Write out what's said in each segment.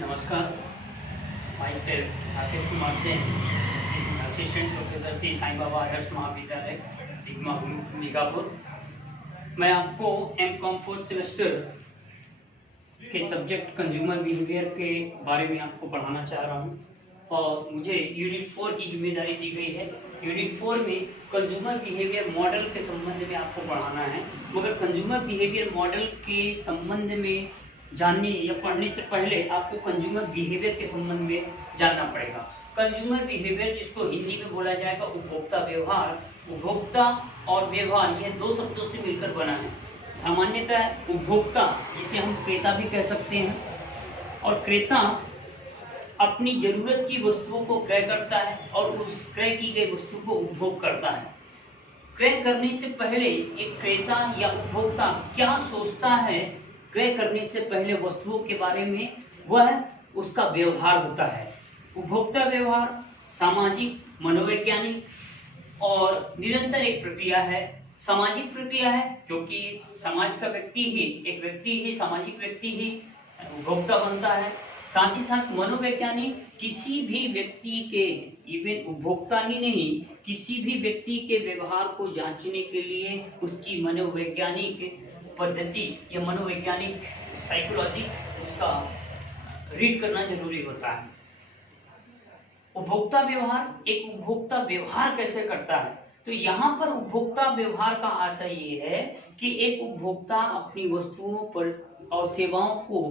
नमस्कार, myself Rakesh Kumar Sen, assistant professor Shri Sai Baba Adarsh Mahavidyalaya Mikapur. मैं आपको एम.कॉम 4th सेमेस्टर के सब्जेक्ट कंज्यूमर बिहेवियर के बारे में आपको पढ़ाना चाह रहा हूँ और मुझे यूनिट 4 की जिम्मेदारी दी गई है। यूनिट 4 में कंज्यूमर बिहेवियर मॉडल के संबंध में आपको पढ़ाना है, मगर कंज्यूमर बिहेवियर मॉडल के संबंध में जानने या पढ़ने से पहले आपको कंज्यूमर बिहेवियर के संबंध में जानना पड़ेगा। कंज्यूमर बिहेवियर, जिसको हिंदी में बोला जाएगा उपभोक्ता व्यवहार, उपभोक्ता और व्यवहार, यह दो शब्दों से मिलकर बना है। सामान्यतः उपभोक्ता, जिसे हम क्रेता भी कह सकते हैं, और क्रेता अपनी जरूरत की वस्तुओं को क्रय करता है और उस क्रय की गई वस्तु को उपभोग करता है। क्रय करने से पहले एक क्रेता या उपभोक्ता क्या सोचता है क्रय करने से पहले वस्तुओं के बारे में, वह उसका व्यवहार होता है। उपभोक्ता व्यवहार सामाजिक, मनोवैज्ञानिक और निरंतर एक प्रक्रिया है। सामाजिक प्रक्रिया है क्योंकि समाज का एक व्यक्ति ही सामाजिक व्यक्ति ही उपभोक्ता बनता है। साथ ही साथ मनोवैज्ञानिक, किसी भी व्यक्ति के, इवन उपभोक्ता ही नहीं, किसी भी व्यक्ति के व्यवहार को जांचने के लिए उसकी मनोवैज्ञानिक पद्धति या मनोवैज्ञानिक साइकोलॉजी उसका रीड करना जरूरी होता है। उपभोक्ता व्यवहार, एक उपभोक्ता व्यवहार कैसे करता है, तो यहाँ पर उपभोक्ता व्यवहार का आशय ये है कि एक उपभोक्ता अपनी वस्तुओं पर और सेवाओं को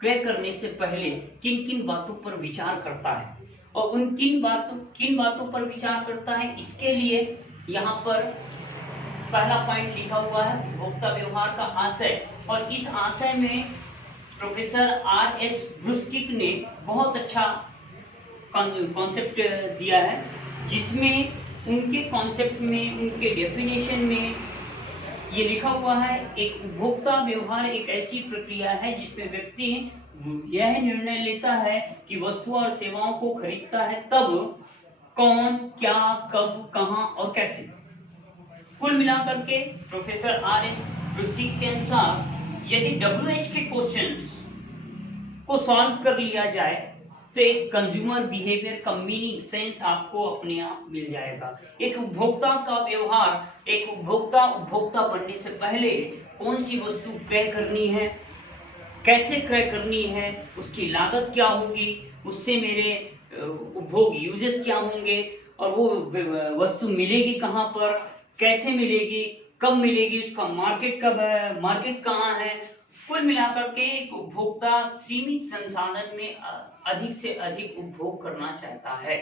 क्रय करने से पहले किन किन बातों पर विचार करता है और उन किन बातों पर विचार करता है। इसके लिए यहाँ पर पहला पॉइंट लिखा हुआ है, उपभोक्ता व्यवहार का आशय, और इस आशय में प्रोफेसर R.S. ब्रुस्किक ने बहुत अच्छा कॉन्सेप्ट दिया है, जिसमें उनके कॉन्सेप्ट में, उनके डेफिनेशन में ये लिखा हुआ है, एक उपभोक्ता व्यवहार एक ऐसी प्रक्रिया है जिसमें व्यक्ति यह निर्णय लेता है कि वस्तुओं और सेवाओं को खरीदता है तब कौन, क्या, कब, कहां और कैसे। कुल मिलाकर के प्रोफेसर R.S. ब्रुस्किक के अनुसार यदि WH के क्वेश्चंस को सॉल्व कर लिया जाए तो एक कंज्यूमर बिहेवियर का मीनिंग, सेंस आपको अपने आप मिल जाएगा। एक उपभोक्ता का व्यवहार, एक उपभोक्ता बनने से पहले कौन सी वस्तु क्रय करनी है, कैसे क्रय करनी है, उसकी लागत क्या होगी, उससे मेरे उपभोग यूजेस क्या होंगे, और वो वस्तु मिलेगी कहाँ पर, कैसे मिलेगी, कब मिलेगी, उसका मार्केट कब है, मार्केट कहाँ है। कुल मिलाकर के एक उपभोक्ता सीमित संसाधन में अधिक से अधिक उपभोग करना चाहता है।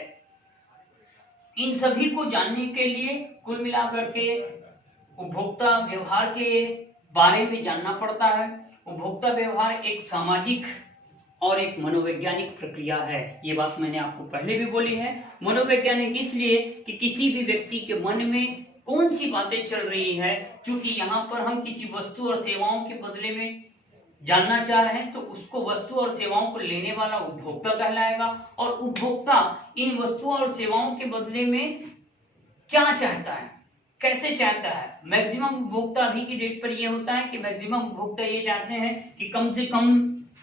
इन सभी को जानने के लिए कुल मिलाकर के उपभोक्ता व्यवहार के बारे में जानना पड़ता है। उपभोक्ता व्यवहार एक सामाजिक और एक मनोवैज्ञानिक प्रक्रिया है। ये बात मैंने आपको पहले भी बोली है। मनोवैज्ञानिक इसलिए कि किसी भी व्यक्ति के मन में कौन सी बातें चल रही है, क्योंकि यहाँ पर हम किसी वस्तु और सेवाओं के बदले में जानना चाह रहे हैं, तो उसको वस्तु और सेवाओं को लेने वाला उपभोक्ता कहलाएगा। और उपभोक्ता इन वस्तुओं और सेवाओं के बदले में क्या चाहता है, कैसे चाहता है। मैक्सिमम उपभोक्ता अभी की डेट पर यह होता है कि मैक्सिमम उपभोक्ता ये चाहते हैं कि कम से कम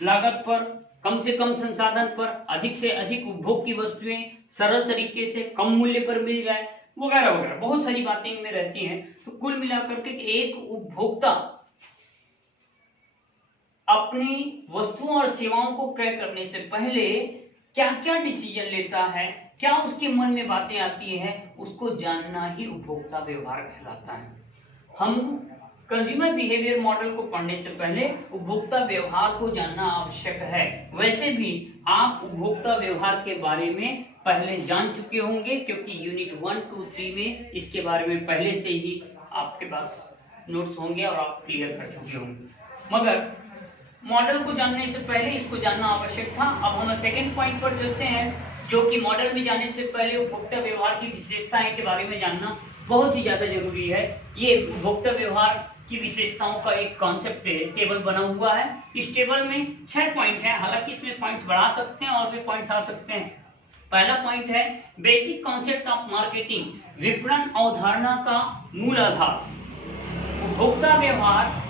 लागत पर, कम से कम संसाधन पर अधिक से अधिक उपभोग की वस्तुएं सरल तरीके से कम मूल्य पर मिल जाए, वगैरह वगैरह बहुत सारी बातें इनमें रहती हैं। तो कुल मिलाकर के एक उपभोक्ता अपनी वस्तुओं और सेवाओं को क्रय करने से पहले क्या क्या डिसीजन लेता है, क्या उसके मन में बातें आती हैं, उसको जानना ही उपभोक्ता व्यवहार कहलाता है। हम कंज्यूमर बिहेवियर मॉडल को पढ़ने से पहले उपभोक्ता व्यवहार को जानना आवश्यक है। वैसे भी आप उपभोक्ता व्यवहार के बारे में पहले जान चुके होंगे, क्योंकि यूनिट 1, 2, 3 में इसके बारे में पहले से ही आपके पास नोट्स होंगे और आप क्लियर कर चुके होंगे। मगर मॉडल को जानने से पहले इसको जानना आवश्यक था। अब हम सेकंड पॉइंट पर चलते हैं, जो कि मॉडल में जाने से पहले उपभोक्ता व्यवहार की विशेषताएं के बारे में जानना बहुत ही ज्यादा जरूरी है। ये उपभोक्ता व्यवहार की विशेषताओं का एक कॉन्सेप्ट टेबल बना हुआ है। इस टेबल में 6 पॉइंट है, हालांकि इसमें पॉइंट्स बढ़ा सकते हैं और भी पॉइंट्स आ सकते हैं। पहला पॉइंट है बेसिक कॉन्सेप्ट ऑफ मार्केटिंग, विपणन अवधारणा का मूल आधार। उपभोक्ता व्यवहार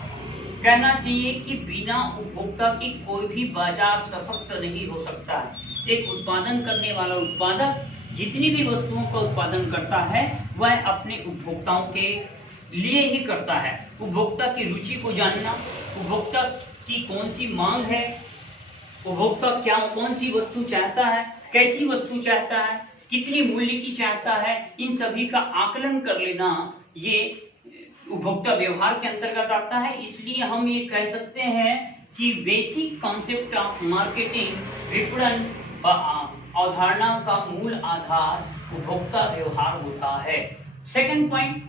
कहना चाहिए कि बिना उपभोक्ता के कोई भी बाजार सशक्त नहीं हो सकता है। एक उत्पादन करने वाला उत्पादक जितनी भी वस्तुओं का उत्पादन करता है वह अपने उपभोक्ताओं के लिए ही करता है। उपभोक्ता की रुचि को जानना, उपभोक्ता की कौन सी मांग है, उपभोक्ता क्या कौन सी वस्तु चाहता है, कैसी वस्तु चाहता है, कितनी मूल्य की चाहता है, इन सभी का आकलन कर लेना ये उपभोक्ता व्यवहार के अंतर्गत आता है। इसलिए हम ये कह सकते हैं कि बेसिक कॉन्सेप्ट ऑफ मार्केटिंग विपणन अवधारणा का मूल आधार उपभोक्ता व्यवहार होता है। सेकंड पॉइंट,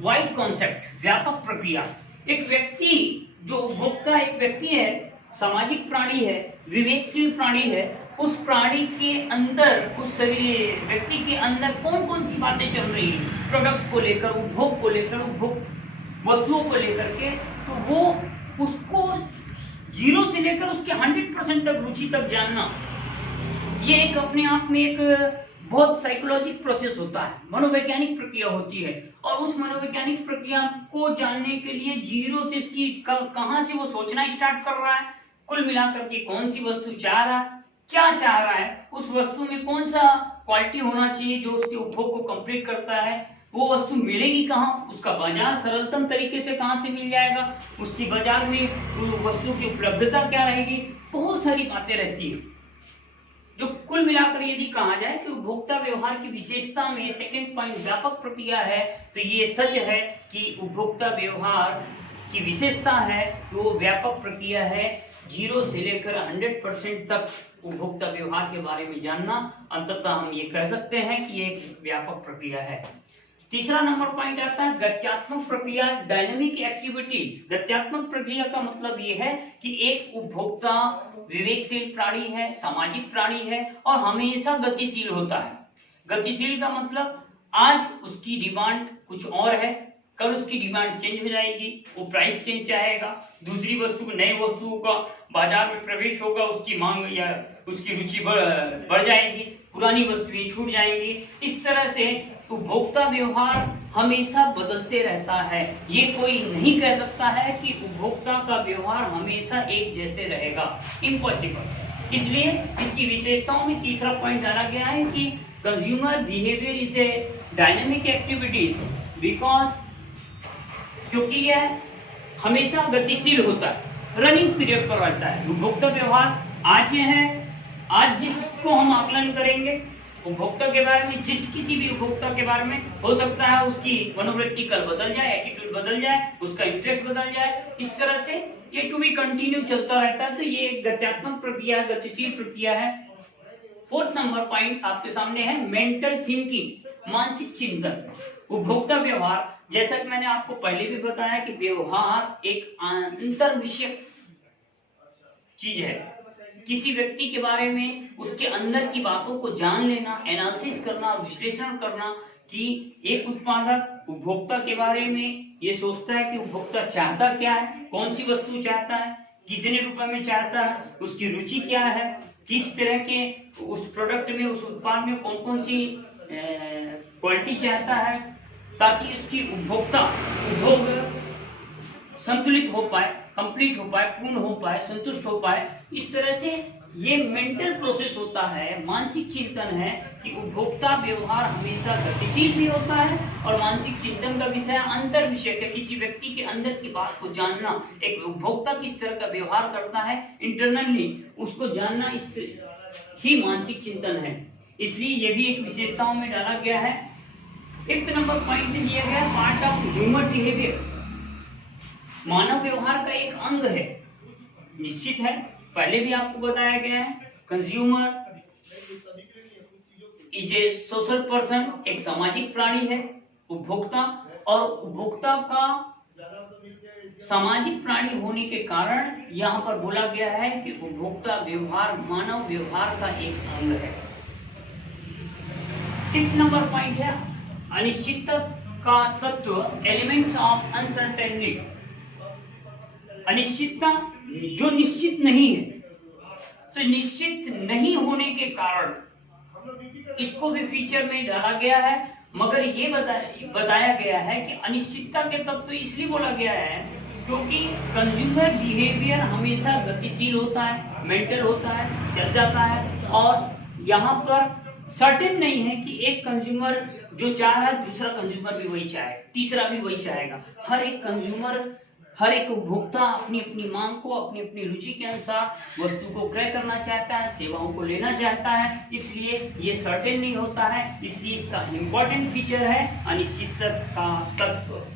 वाइड कॉन्सेप्ट, व्यापक प्रक्रिया। एक व्यक्ति जो उपभोक्ता एक व्यक्ति है, सामाजिक प्राणी है, विवेकशील प्राणी है, उस प्राणी के अंदर, उस व्यक्ति के अंदर कौन कौन सी बातें चल रही है प्रोडक्ट को लेकर, उपभोग को लेकर, उपभोग वस्तुओं को लेकर के, तो वो उसको 0 से लेकर उसके 100% तक रुचि तक जानना, ये एक अपने आप में एक बहुत साइकोलॉजिक प्रोसेस होता है, मनोवैज्ञानिक प्रक्रिया होती है। और उस मनोवैज्ञानिक प्रक्रिया को जानने के लिए 0 से इसकी कहां से वो सोचना स्टार्ट कर रहा है, कुल मिलाकर के कौन सी वस्तु चाह रहा है, क्या चाह रहा है, उस वस्तु में कौन सा क्वालिटी होना चाहिए जो उसके उपभोग को कंप्लीट करता है, वो वस्तु मिलेगी कहाँ, उसका बाजार सरलतम तरीके से कहाँ से मिल जाएगा, उसकी बाजार में वस्तु की उपलब्धता क्या रहेगी, बहुत सारी बातें रहती है। जो कुल मिलाकर यदि कहा जाए कि उपभोक्ता व्यवहार की विशेषता में सेकंड पॉइंट व्यापक प्रक्रिया है, तो ये सच है कि उपभोक्ता व्यवहार की विशेषता है कि वो व्यापक प्रक्रिया है। 0 से लेकर 100% तक उपभोक्ता व्यवहार के बारे में जानना, अंततः हम ये कह सकते हैं कि ये एक व्यापक प्रक्रिया है। तीसरा नंबर पॉइंट आता है गत्यात्मक प्रक्रिया, डायनामिक एक्टिविटीज। गत्यात्मक प्रक्रिया का मतलब ये है कि एक उपभोक्ता विवेकशील प्राणी है, सामाजिक प्राणी है और हमेशा गतिशील होता है। गतिशील का मतलब आज उसकी डिमांड कुछ और है, कल उसकी डिमांड चेंज हो जाएगी, वो प्राइस चेंज चाहेगा, दूसरी वस्तु नई वस्तुओं का बाजार में प्रवेश होगा, उसकी मांग या उसकी रुचि बढ़ जाएगी, पुरानी वस्तुएं छूट जाएंगी। इस तरह से उपभोक्ता व्यवहार हमेशा बदलते रहता है। ये कोई नहीं कह सकता है कि उपभोक्ता का व्यवहार हमेशा एक जैसे रहेगा, इम्पॉसिबल। इसलिए इसकी विशेषताओं में तीसरा पॉइंट डाला गया है कि consumer behaviour is a dynamic activities because, क्योंकि यह हमेशा गतिशील होता है, रनिंग पीरियड पर रहता है। उपभोक्ता व्यवहार आज ये है, आज जिसको हम आकलन करेंगे उपभोक्ता के बारे में, किसी भी उपभोक्ता के बारे में, हो सकता है उसकी मनोवृत्ति कल बदल जाए, एटीट्यूड बदल जाए, उसका इंटरेस्ट बदल जाए, इस तरह से ये टू बी कंटिन्यू चलता रहता है। तो ये एक गत्यात्मक प्रक्रिया है, गतिशील प्रक्रिया है। फोर्थ नंबर पॉइंट आपके सामने है मेंटल थिंकिंग, मानसिक चिंतन। उपभोक्ता व्यवहार, जैसा कि मैंने आपको पहले भी बताया कि व्यवहार एक अंतर विषयक चीज है। किसी व्यक्ति के बारे में उसके अंदर की बातों को जान लेना, एनालिसिस करना, विश्लेषण करना कि एक उत्पादक उपभोक्ता के बारे में ये सोचता है कि उपभोक्ता चाहता क्या है, कौन सी वस्तु चाहता है, कितने रुपए में चाहता है, उसकी रुचि क्या है, किस तरह के उस प्रोडक्ट में, उस उत्पाद में कौन कौन सी क्वालिटी चाहता है, ताकि उसकी उपभोग संतुलित हो पाए, कंप्लीट हो पाए, पूर्ण हो पाए, संतुष्ट हो पाए। इस तरह से ये मेंटल प्रोसेस होता है, मानसिक चिंतन है कि उपभोक्ता व्यवहार हमेशा गतिशील भी होता है और मानसिक चिंतन का विषय अंतर विषय है, किसी व्यक्ति के अंदर की बात को जानना, एक उपभोक्ता किस तरह का व्यवहार करता है इंटरनली, उसको जानना इस ही मानसिक चिंतन है। इसलिए ये भी एक विशेषताओं में डाला गया है। एक नंबर पॉइंट में दिया गया पार्ट ऑफ ह्यूमन बिहेवियर, मानव व्यवहार का एक अंग है, निश्चित है, पहले भी आपको बताया गया है। Consumer is a social person, एक सामाजिक प्राणी है उपभोक्ता, और उपभोक्ता का सामाजिक प्राणी होने के कारण यहाँ पर बोला गया है कि उपभोक्ता व्यवहार मानव व्यवहार का एक अंग है। 6 नंबर पॉइंट है अनिश्चितता का तत्व, एलिमेंट्स ऑफ अनसर्टेनिटी। अनिश्चितता जो निश्चित नहीं है, तो निश्चित नहीं होने के कारण इसको भी फीचर में डाला गया है, मगर ये बताया गया है कि अनिश्चितता के तत्व इसलिए बोला गया है क्योंकि कंज्यूमर बिहेवियर हमेशा गतिशील होता है, मेंटल होता है, चल जाता है, और यहाँ पर सर्टेन नहीं है कि एक कंज्यूमर जो चाह रहा है दूसरा कंज्यूमर भी वही चाहे, तीसरा भी वही चाहेगा। हर एक कंज्यूमर, हर एक उपभोक्ता अपनी अपनी मांग को अपनी अपनी रुचि के अनुसार वस्तु को क्रय करना चाहता है, सेवाओं को लेना चाहता है, इसलिए ये सर्टेन नहीं होता है। इसलिए इसका इम्पोर्टेंट फीचर है अनिश्चितता का तत्व।